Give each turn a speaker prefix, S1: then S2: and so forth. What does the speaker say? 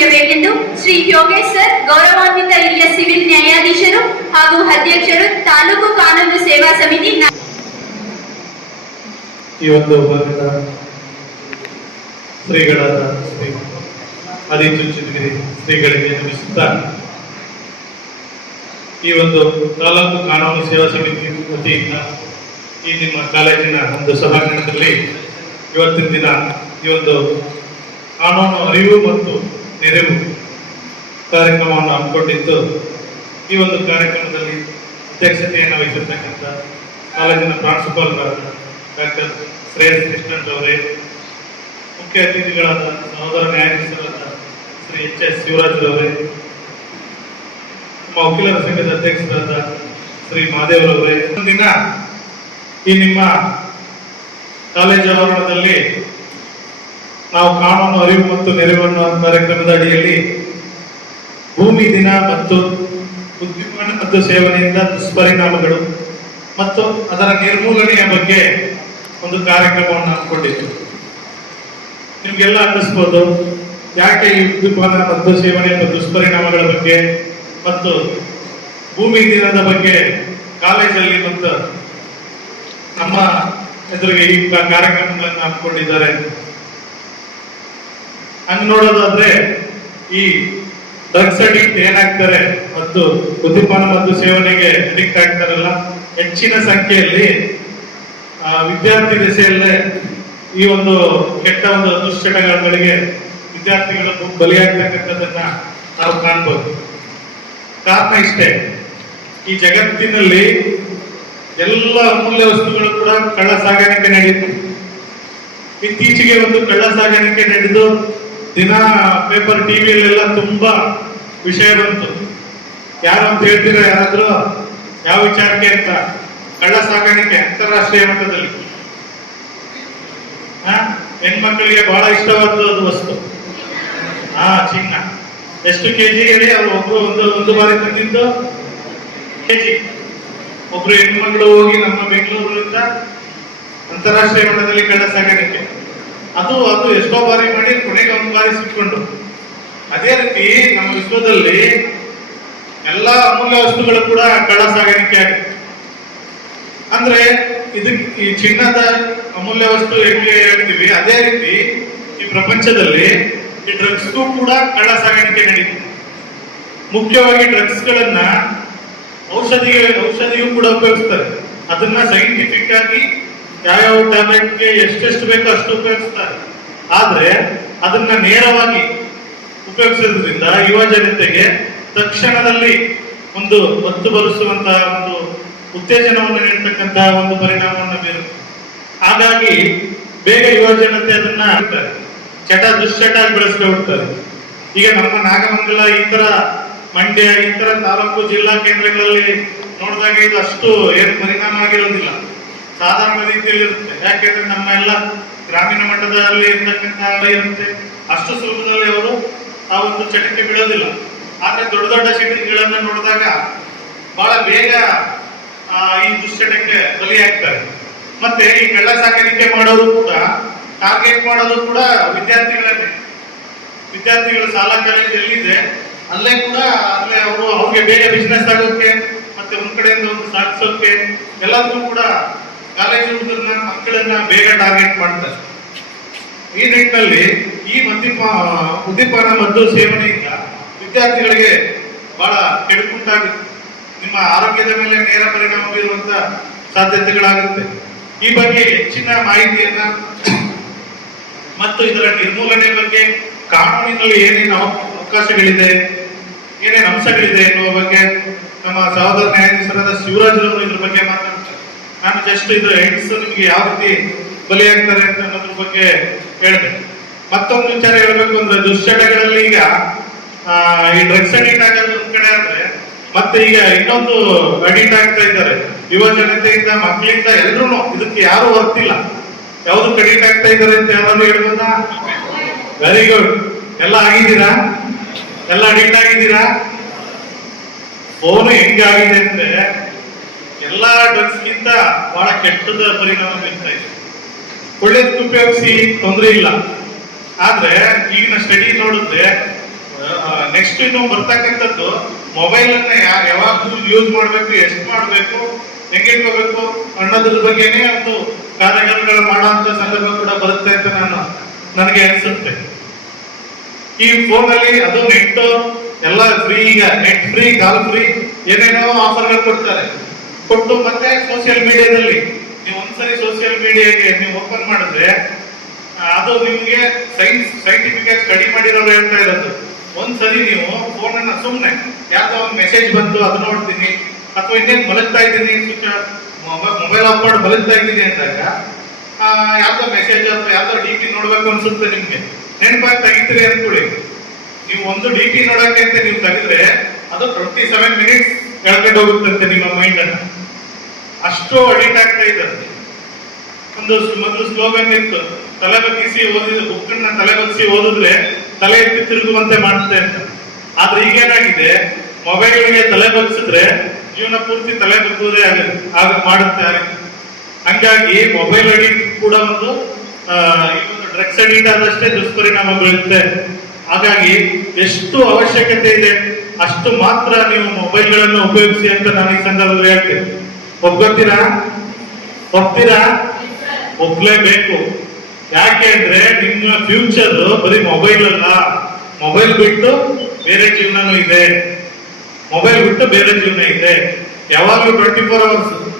S1: ಮುಡಿಯಬೇಕೆಂದು Shri Yogesh sir ಗೌರವಾನ್ವಿತ ಹಿರಿಯ civil ನ್ಯಾಯಾಧೀಶರು ಹಾಗೂ ಅಧ್ಯಕ್ಷರು ತಾಲೂಕು ಕಾನೂನು ಸೇವಾ ಸಮಿತಿ
S2: ಶ್ರೀಗಳಾದ ಶ್ರೀಗಳಿಗೆ ನಮಿಸುತ್ತಾ ಈ ಒಂದು ತಾಲೂಕು ಕಾನೂನು ಸೇವಾ ಸಮಿತಿ ವತಿಯಿಂದ ಈ ನಿಮ್ಮ ಕಾಲೇಜಿನ ಒಂದು ಸಭಾಂಗಣದಲ್ಲಿ ಇವತ್ತಿನ ದಿನ ಈ ಒಂದು ಕಾನೂನು ಅರಿವು ಮತ್ತು ನೆರವು ಕಾರ್ಯಕ್ರಮವನ್ನು ಹಮ್ಮಿಕೊಂಡಿದ್ದು, ಈ ಒಂದು ಕಾರ್ಯಕ್ರಮದಲ್ಲಿ ಅಧ್ಯಕ್ಷತೆಯನ್ನು ವಹಿಸಿರ್ತಕ್ಕಂಥ ಕಾಲೇಜಿನ ಪ್ರಾಂಶುಪಾಲರಾದ ಡಾಕ್ಟರ್ ಶ್ರೇಯಸ್ ಕೃಷ್ಣನ್ ಅವರೇ ಮುಖ್ಯ ಅತಿಥಿಗಳಾದ ಸಹೋದರ ನ್ಯಾಯಾಧೀಶರಾದ ಶ್ರೀ ಎಚ್ ಎಸ್ ಶಿವರಾಜ್ರವರೇ ನಮ್ಮ ವಕೀಲರ ಸಂಘದ ಅಧ್ಯಕ್ಷರಾದ ಶ್ರೀ ಮಹಾದೇವರವರೇ ದಿನ ಈ ನಿಮ್ಮ ಕಾಲೇಜ್ ಆವರಣದಲ್ಲಿ ನಾವು ಕಾನೂನು ಅರಿವು ಮತ್ತು ನೆರವನ್ನು ಕಾರ್ಯಕ್ರಮದ ಅಡಿಯಲ್ಲಿ ಭೂಮಿ ದಿನ ಮತ್ತು ಉದ್ಯಮ ಮತ್ತು ಸೇವನೆಯಿಂದ ದುಷ್ಪರಿಣಾಮಗಳು ಮತ್ತು ಅದರ ನಿರ್ಮೂಲನೆಯ ಬಗ್ಗೆ ಒಂದು ಕಾರ್ಯಕ್ರಮವನ್ನು ಹಮ್ಮಿಕೊಂಡಿತ್ತು ನಿಮಗೆಲ್ಲ ಅನ್ನಿಸ್ಬೋದು, ಯಾಕೆ ಈ ಉದ್ಯಮನ ಮತ್ತು ಸೇವನೆ ಮತ್ತು ದುಷ್ಪರಿಣಾಮಗಳ ಬಗ್ಗೆ ಮತ್ತು ಭೂಮಿ ದಿನದ ಬಗ್ಗೆ ಕಾಲೇಜಲ್ಲಿ ಮತ್ತು ನಮ್ಮ ಎದುರಿಗೆ ಈ ಕಾರ್ಯಕ್ರಮಗಳನ್ನು ಹಮ್ಮಿಕೊಂಡಿದ್ದಾರೆ ಹಂಗ್ ನೋಡೋದಾದ್ರೆ ಈ ಡ್ರಗ್ಸ್ ಅಡಿಕ್ಟ್ ಏನಾಗ್ತಾರೆ ಮತ್ತು ಉದ್ಯಪಾನ ಮತ್ತು ಸೇವನೆಗೆ ಅಡಿಕ್ಟ್ ಆಗ್ತಾರಲ್ಲ, ಹೆಚ್ಚಿನ ಸಂಖ್ಯೆಯಲ್ಲಿ ವಿದ್ಯಾರ್ಥಿ ದಿಸೆಯಲ್ಲೇ ಈ ಒಂದು ಕೆಟ್ಟ ಒಂದು ದುಶ್ಚಟಗಳಿಗೆ ವಿದ್ಯಾರ್ಥಿಗಳು ಬಲಿಯಾಗ್ತಕ್ಕಂಥದ್ದನ್ನ ನಾವು ಕಾಣ್ಬೋದು. ಕಾರಣ ಇಷ್ಟೇ, ಈ ಜಗತ್ತಿನಲ್ಲಿ ಎಲ್ಲ ಅಮೂಲ್ಯ ವಸ್ತುಗಳು ಕೂಡ ಕಳ್ಳ ಸಾಗಾಣಿಕೆ ನಡೆಯಿತು ಇತ್ತೀಚೆಗೆ ಒಂದು ಕಳ್ಳ ಸಾಗಾಣಿಕೆ ನಡೆದು ದಿನ ಪೇಪರ್ ಟಿವಿಯಲ್ಲೆಲ್ಲ ತುಂಬಾ ವಿಷಯ ಬಂತು. ಯಾರು ಅಂತ ಹೇಳ್ತೀರಾ ಯಾರಾದ್ರೂ? ಯಾವ ವಿಚಾರಕ್ಕೆ ಅಂತ? ಕಳ್ಳ ಸಾಗಾಣಿಕೆ ಅಂತಾರಾಷ್ಟ್ರೀಯ ಮಟ್ಟದಲ್ಲಿ. ಹೆಣ್ಮಕ್ಳಿಗೆ ಬಹಳ ಇಷ್ಟವಾದ ವಸ್ತು. ಹಾ, ಚಿನ್ನ. ಎಷ್ಟು ಕೆಜಿ ಹೇಳಿ ಅವ್ರು ಒಬ್ರು ಒಂದು ಒಂದು ಬಾರಿ ತಂದಿದ್ದು ಕೆಜಿ. ಒಬ್ರು ಹೆಣ್ಮಗಳು ಹೋಗಿ ನಮ್ಮ ಬೆಂಗಳೂರಿನಿಂದ ಅಂತಾರಾಷ್ಟ್ರೀಯ ಮಟ್ಟದಲ್ಲಿ ಕಳ್ಳ ಸಾಗಾಣಿಕೆ ಅದು ಅದು ಎಷ್ಟೋ ಬಾರಿ ಮಾಡಿ ಕೊನೆಗೆ ಒಂದು ಬಾರಿ ಸಿಕ್ಕೊಂಡು ಅದೇ ರೀತಿ ನಮ್ಮ ವಿಶ್ವದಲ್ಲಿ ಎಲ್ಲ ಅಮೂಲ್ಯ ವಸ್ತುಗಳು ಕೂಡ ಕಳ್ಳ ಸಾಗಾಣಿಕೆ ಆಗುತ್ತೆ ಅಂದ್ರೆ ಇದಕ್ಕೆ ಈ ಚಿನ್ನದ ಅಮೂಲ್ಯ ವಸ್ತು ಹೆಂಗೆ ಹೇಳ್ತೀವಿ ಅದೇ ರೀತಿ ಈ ಪ್ರಪಂಚದಲ್ಲಿ ಈ ಡ್ರಗ್ಸ್ಗೂ ಕೂಡ ಕಳ್ಳ ಸಾಗಾಣಿಕೆ ನಡೀತಿದೆ. ಮುಖ್ಯವಾಗಿ ಡ್ರಗ್ಸ್ಗಳನ್ನ ಔಷಧಿಗೆ, ಔಷಧಿಯೂ ಕೂಡ ಉಪಯೋಗಿಸ್ತಾರೆ. ಅದನ್ನ ಸೈಂಟಿಫಿಕ್ ಆಗಿ ಯಾವ್ಯಾವ ಟ್ಯಾಬ್ಲೆಟ್ಗೆ ಎಷ್ಟೆಷ್ಟು ಬೇಕೋ ಅಷ್ಟು ಉಪಯೋಗಿಸ್ತಾರೆ. ಆದ್ರೆ ಅದನ್ನ ನೇರವಾಗಿ ಉಪಯೋಗಿಸೋದ್ರಿಂದ ಯುವ ಜನತೆಗೆ ತಕ್ಷಣದಲ್ಲಿ ಒಂದು ಒತ್ತು ಬರೆಸುವಂತಹ ಒಂದು ಉತ್ತೇಜನವನ್ನು ನೀಡತಕ್ಕಂತಹ ಒಂದು ಪರಿಣಾಮವನ್ನು ಬೀರುತ್ತೆ. ಹಾಗಾಗಿ ಬೇಗ ಯುವ ಜನತೆ ಅದನ್ನ. ಚಟ ದುಶ್ಚಟ ಬೆಳೆಸ್ಕೊಳ್ತಾರೆ ಈಗ ನಮ್ಮ ನಾಗಮಂಗಲ ಈ ತರ ಮಂಡ್ಯ, ಈ ತರ ತಾಲೂಕು ಜಿಲ್ಲಾ ಕೇಂದ್ರಗಳಲ್ಲಿ ನೋಡಿದಾಗ ಇದು ಅಷ್ಟು ಏನು ಪರಿಣಾಮ ಆಗಿರೋದಿಲ್ಲ. ಸಾಧಾರಣ ರೀತಿಯಲ್ಲಿ ಇರುತ್ತೆ. ಯಾಕೆಂದ್ರೆ ನಮ್ಮ ಎಲ್ಲ ಗ್ರಾಮೀಣ ಮಟ್ಟದಲ್ಲಿ ಇರ್ತಕ್ಕಂಥ ಇರುತ್ತೆ ಅಷ್ಟು ಸುಲಭದಲ್ಲಿ ಅವರು ಆ ಒಂದು ಚಟಕ್ಕೆ ಬೀಳೋದಿಲ್ಲ ಆದ್ರೆ ದೊಡ್ಡ ದೊಡ್ಡ ಸಿಟಿಗಳನ್ನ ನೋಡಿದಾಗ ಬಹಳ ಬೇಗ ಈ ದುಶ್ಚಟಕ್ಕೆ ಬಲಿಯಾಗ್ತಾರೆ. ಮತ್ತೆ ಈ ಕಳ್ಳ ಸಾಕಾಣಿಕೆ ಮಾಡೋರು ಕೂಡ ಟಾರ್ಗೆಟ್ ಮಾಡೋದು ಕೂಡ ವಿದ್ಯಾರ್ಥಿಗಳನ್ನೇ. ವಿದ್ಯಾರ್ಥಿಗಳು ಶಾಲಾ ಕಾಲೇಜ್ ಎಲ್ಲಿದೆ ಅಲ್ಲೇ ಕೂಡ ಅಲ್ಲೇ ಅವರು ಅವ್ರಿಗೆ ಬೇಗ ಬಿಸ್ನೆಸ್ ಆಗೋಕೆ ಮತ್ತೆ ಒಂದ್ ಕಡೆಯಿಂದ ಒಂದು ಸಾಧಿಸೋಕೆ ಎಲ್ಲದಕ್ಕೂ ಕೂಡ ಕಾಲೇಜ್ ಹುಡುಗರನ್ನ ಮಕ್ಕಳನ್ನ ಬೇಗ ಟಾರ್ಗೆಟ್ ಮಾಡ್ತಾರೆ. ಈ ನಿಟ್ಟಿನಲ್ಲಿ ಈ ಮದ್ಯಪ, ಮದ್ಯಪಾನ ಮದ್ದು ಸೇವನೆಯಿಂದ ವಿದ್ಯಾರ್ಥಿಗಳಿಗೆ ಬಹಳ ಕೆಡುಕುಂಟಾಗುತ್ತೆ ನಿಮ್ಮ ಆರೋಗ್ಯದ ಮೇಲೆ ನೇರ ಪರಿಣಾಮ ಬೀರುವಂತ ಸಾಧ್ಯತೆಗಳಾಗುತ್ತೆ. ಈ ಬಗ್ಗೆ ಹೆಚ್ಚಿನ ಮಾಹಿತಿಯನ್ನ ಮತ್ತು ಇದರ ನಿರ್ಮೂಲನೆ ಬಗ್ಗೆ ಕಾನೂನಿನಲ್ಲಿ ಏನೇನು ಅವಕಾಶಗಳಿದೆ, ಏನೇನು ಅಂಶಗಳಿದೆ ಎನ್ನುವ ಬಗ್ಗೆ ನಮ್ಮ ಸಹೋದರ ನ್ಯಾಯಾಧೀಶರಾದ ಶಿವರಾಜ್ ಅವರು ಇದ್ರ ಬಗ್ಗೆ ಮಾತನಾಡ್ತಾರೆ ನಾನು ಜಸ್ಟ್ ಇದು ಹೆಂಗಸು ನಿಮಗೆ ಯಾವ ರೀತಿ ಬಲಿಯಾಗ್ತಾರೆ ಅಂತ ಅನ್ನೋದ್ರ ಬಗ್ಗೆ ಹೇಳಿದೆ ಮತ್ತೊಂದು ವಿಚಾರ ಹೇಳ್ಬೇಕು ಅಂದ್ರೆ ದುಶ್ಚಟಗಳಲ್ಲಿ ಈಗ ಈ ಡ್ರಗ್ಸ್ ಅಡಿಕ್ಟ್ ಆಗೋದು ಒಂದ್ ಕಡೆ ಆದ್ರೆ, ಮತ್ತೆ ಈಗ ಇನ್ನೊಂದು ಅಡಿಕ್ಟ್ ಆಗ್ತಾ ಇದ್ದಾರೆ. ಯುವ ಜನತೆಯಿಂದ, ಮಕ್ಕಳಿಂದ ಎಲ್ರು ಇದಕ್ಕೆ ಯಾರು ಹೊರ್ತಿಲ್ಲ. ಯಾವ್ದು ಕಡಿಟ್ ಆಗ್ತಾ ಇದ್ದಾರೆ ಅಂತ ಯಾರಾದ್ರೂ ಹೇಳ್ಬೋದಾ? ವೆರಿ ಗುಡ್ ಎಲ್ಲ ಆಗಿದ್ದೀರಾ? ಎಲ್ಲ ಅಡಿಕ್ಟ್ ಆಗಿದ್ದೀರಾ? ಫೋನ್ ಹೆಂಗಾಗಿದೆ ಅಂದ್ರೆ ಎಲ್ಲಾ ಡ್ರಗ್ಸ್ಗಿಂತ ಬಹಳ ಕೆಟ್ಟದ ಪರಿಣಾಮ ಬೀರ್ತಾ ಇದೆ. ಒಳ್ಳೇದಕ್ಕೆ ಉಪಯೋಗಿಸಿ ತೊಂದರೆ ಇಲ್ಲ. ಆದ್ರೆ ಈಗಿನ ಸ್ಟಡಿ ನೋಡಿದ್ರೆ ನೆಕ್ಸ್ಟ್ ಇನ್ನು ಬರ್ತಕ್ಕಂಥದ್ದು ಮೊಬೈಲ್ ಅನ್ನ ಯಾರು ಯೂಸ್ ಮಾಡಬೇಕು, ಎಷ್ಟು ಮಾಡಬೇಕು, ಹೆಂಗೆ ಇಟ್ಕೋಬೇಕು ಅನ್ನೋದ್ರ ಬಗ್ಗೆನೇ ಒಂದು ಕಾರ್ಯಕ್ರಮಗಳು ಮಾಡುವಂತ ಸಂದರ್ಭ ಕೂಡ ಬರುತ್ತೆ ಅಂತ ನಾನು, ನನಗೆ ಅನಿಸುತ್ತೆ. ಈ ಫೋನ್ ಅಲ್ಲಿ ಅದು ನೆಟ್ ಎಲ್ಲ ಫ್ರೀ ಈಗ ನೆಟ್ ಫ್ರೀ ಕಾಲ್ ಫ್ರೀ ಏನೇನೋ ಆಫರ್ಗಳು ಕೊಡ್ತಾರೆ. ಕೊಟ್ಟು ಮತ್ತೆ ಸೋಷಿಯಲ್ ಮೀಡಿಯಾದಲ್ಲಿ ನೀವು ಒಂದ್ಸರಿ ಸೋಷಿಯಲ್ ಮೀಡಿಯಾಗೆ ನೀವು ಓಪನ್ ಮಾಡಿದ್ರೆ ಅದು ನಿಮಗೆ ಸೈನ್ಸ್ ಸೈಂಟಿಫಿಕ್ ಸ್ಟಡಿ ಮಾಡಿರೋರು ಹೇಳ್ತಾ ಇರೋದು ಒಂದ್ಸರಿ ನೀವು ಫೋನ್ ಅನ್ನ ಸುಮ್ಮನೆ ಯಾವ್ದೋ ಒಂದು ಮೆಸೇಜ್ ಬಂತು, ಅದು ನೋಡ್ತೀನಿ. ಅಥವಾ ಇನ್ನೇನು ಮಲಗ್ತಾ ಇದ್ದೀನಿ ಮೊಬೈಲ್ ಆಫ್ ಮಾಡಿ ಮಲಗ್ತಾ ಇದ್ದೀನಿ ಅಂದಾಗ ಯಾವ್ದೋ ಮೆಸೇಜ್ ಅಥವಾ ಯಾವ್ದೋ ಡಿ ಪಿ ನೋಡ್ಬೇಕು ಅನ್ಸುತ್ತೆ ನಿಮ್ಗೆ. ನೆನಪಾಗಿ ತೆಗಿತೀರಿ ಅನ್ಕೊಳ್ಳಿ. ನೀವು ಒಂದು ಡಿ ಟಿ ನೋಡಕ್ಕೆ ಅಂತ ನೀವು ತೆಗೆದ್ರೆ, ಅದು ಟ್ವೆಂಟಿ ಸೆವೆನ್ ಮಿನಿಟ್ಸ್ ಕಳ್ಕೊಂಡು ಹೋಗುತ್ತಂತೆ ನಿಮ್ಮ ಮೈಂಡ್ ಅನ್ನ. ಅಷ್ಟು ಅಡಿಕ್ಟ್ ಆಗ್ತಾ ಇದೆ. ಒಂದು ಮೊದಲು ಸ್ಲೋಗನ್ ಇತ್ತು, ತಲೆ ಬಗ್ಗಿಸಿ ಓದಿದ ಬುಕ್ಕನ್ನ ತಲೆ ಬಗ್ಗಿಸಿ ಓದಿದ್ರೆ ತಲೆ ಎತ್ತಿ ತಿರುಗುವಂತೆ ಮಾಡುತ್ತೆ ಅಂತ. ಆದ್ರೆ ಈಗೇನಾಗಿದೆ, ಮೊಬೈಲ್ಗೆ ತಲೆ ಬಗ್ಸಿದ್ರೆ ಜೀವನ ಪೂರ್ತಿ ತಲೆ ಬಗ್ಗುವುದೇ ಆಗುತ್ತೆ ಆಗ ಮಾಡುತ್ತೆ. ಹಂಗಾಗಿ ಮೊಬೈಲ್ ಅಡಿಕ್ಟ್ ಕೂಡ ಒಂದು ಒಂದು ಡ್ರಗ್ಸ್ ಅಡಿಕ್ಟ್ ಆದಷ್ಟೇ ದುಷ್ಪರಿಣಾಮ ಬೀಳುತ್ತೆ. ಹಾಗಾಗಿ ಎಷ್ಟು ಅವಶ್ಯಕತೆ ಇದೆ, ಅಷ್ಟು ಮಾತ್ರ ನೀವು ಮೊಬೈಲ್ಗಳನ್ನು ಉಪಯೋಗಿಸಿ ಅಂತ ನಾನು ಈ ಸಂದರ್ಭದಲ್ಲಿ ಹೇಳ್ತೀನಿ. ಒಪ್ಕೊತೀರಾ? ಒಪ್ತೀರಾ? ಒಪ್ಲೇಬೇಕು. ಯಾಕೆ ಅಂದ್ರೆ ನಿಮ್ಮ ಫ್ಯೂಚರ್ ಬರೀ ಮೊಬೈಲ್ ಅಲ್ಲ. ಮೊಬೈಲ್ ಬಿಟ್ಟು ಬೇರೆ ಜೀವನನೂ ಇದೆ. ಮೊಬೈಲ್ ಬಿಟ್ಟು ಬೇರೆ ಜೀವನ ಇದೆ. ಯಾವಾಗಲೂ ಟ್ವೆಂಟಿ ಫೋರ್ ಅವರ್ಸ್